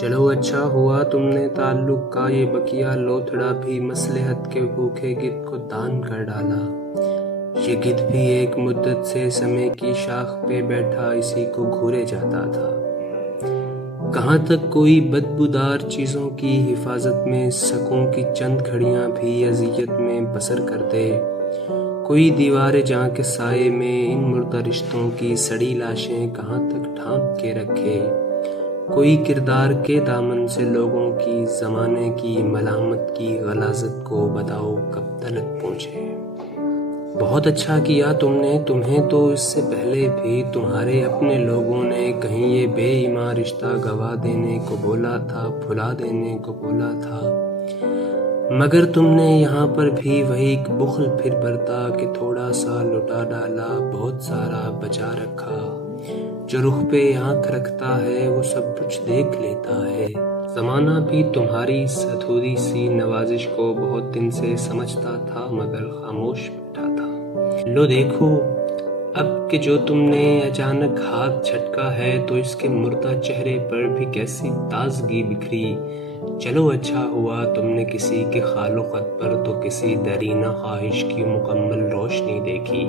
چلو اچھا ہوا تم نے تعلق کا یہ بقیہ لوتھڑا بھی مصلحت کے بھوکے گدھ کو دان کر ڈالا۔ یہ گدھ بھی ایک مدت سے سمے کی شاخ پہ بیٹھا اسی کو گھورے جاتا تھا۔ کہاں تک کوئی بدبودار چیزوں کی حفاظت میں سکوں کی چند گھڑیاں بھی اذیت میں بسر کر دے، کوئی دیوار جاں کے سائے میں ان مردہ رشتوں کی سڑی لاشیں کہاں تک ڈھانپ کے رکھے، کوئی کردار کے دامن سے لوگوں کی زمانے کی ملامت کی غلاظت کو بتاؤ کب تلک پہنچے۔ بہت اچھا کیا تم نے، تمہیں تو اس سے پہلے بھی تمہارے اپنے لوگوں نے کہیں یہ بے ایمان رشتہ گوا دینے کو بولا تھا، بھلا دینے کو بولا تھا، مگر تم نے یہاں پر بھی وہی بخل پھر برتا کہ تھوڑا سا لٹا ڈالا، بہت سارا بچا رکھا۔ جو رخ پہ آنکھ رکھتا ہے وہ سب کچھ دیکھ لیتا ہے۔ زمانہ بھی تمہاری اس ادھوری سی نوازش کو بہت دن سے سمجھتا تھا مگر خاموش بیٹھا تھا۔ لو دیکھو اب کہ جو تم نے اچانک ہاتھ جھٹکا ہے تو اس کے مردہ چہرے پر بھی کیسی تازگی بکھری۔ چلو اچھا ہوا تم نے کسی کے خال و خط پر تو کسی دیرینہ خواہش کی مکمل روشنی دیکھی۔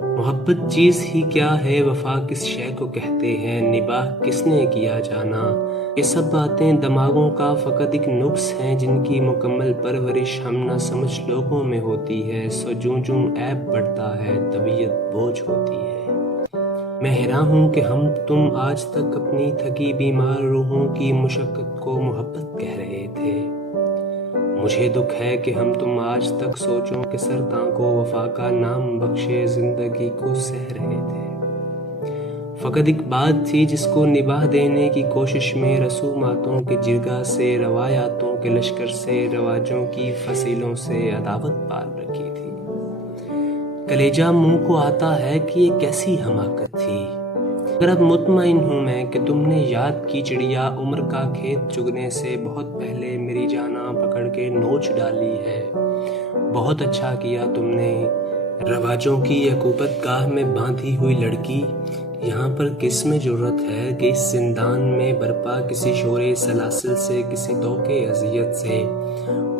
محبت چیز ہی کیا ہے، وفا کس شے کو کہتے ہیں، نباہ کس نے کیا جانا، یہ سب باتیں دماغوں کا فقط ایک نقص ہیں جن کی مکمل پرورش ہم نہ سمجھ لوگوں میں ہوتی ہے، سو جوں جوں عیب بڑھتا ہے طبیعت بوجھ ہوتی ہے۔ میں حیران ہوں کہ ہم تم آج تک اپنی تھکی بیمار روحوں کی مشقت کو محبت کہہ رہے تھے۔ مجھے دکھ ہے کہ ہم تم آج تک سوچوں کے سرتاں کو وفا کا نام بخشے زندگی کو سہ رہے تھے۔ فقط ایک بات تھی جس کو نباہ دینے کی کوشش میں رسوماتوں کے جرگہ سے، روایاتوں کے لشکر سے، رواجوں کی فصیلوں سے عداوت پال رکھی تھی۔ کلیجہ منہ کو آتا ہے کہ یہ کیسی حماقت تھی، مگر اب مطمئن ہوں میں کہ تم نے یاد کی چڑیا عمر کا کھیت چگنے سے بہت پہلے میری جاناں پکڑ کے نوچ ڈالی ہے۔ بہت اچھا کیا تم نے۔ رواجوں کی عقوبت گاہ میں باندھی ہوئی لڑکی، یہاں پر کس میں جرت ہے کہ اس زندان میں برپا کسی شور سلاسل سے، کسی توقع اذیت سے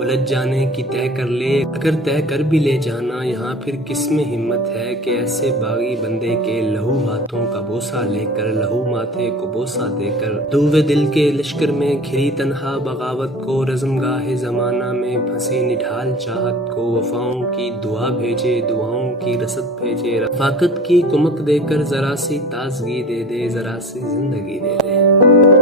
الجھ جانے کی طے کر لے، اگر طے کر بھی لے جانا یہاں پھر کس میں ہمت ہے کہ ایسے باغی بندے کے لہو ہاتھوں کا بوسہ لے کر، لہو ماتھے کو بوسہ دے کر، دوے دل کے لشکر میں گھری تنہا بغاوت کو، رزمگاہ زمانہ میں پھنسی نڈھال چاہت کو، وفاؤں کی دعا بھیجے، دعاؤں کی رسد بھیجے، رفاقت کی کمک دے کر ذرا سی تازگی دے دے، ذرا سی زندگی دے دے۔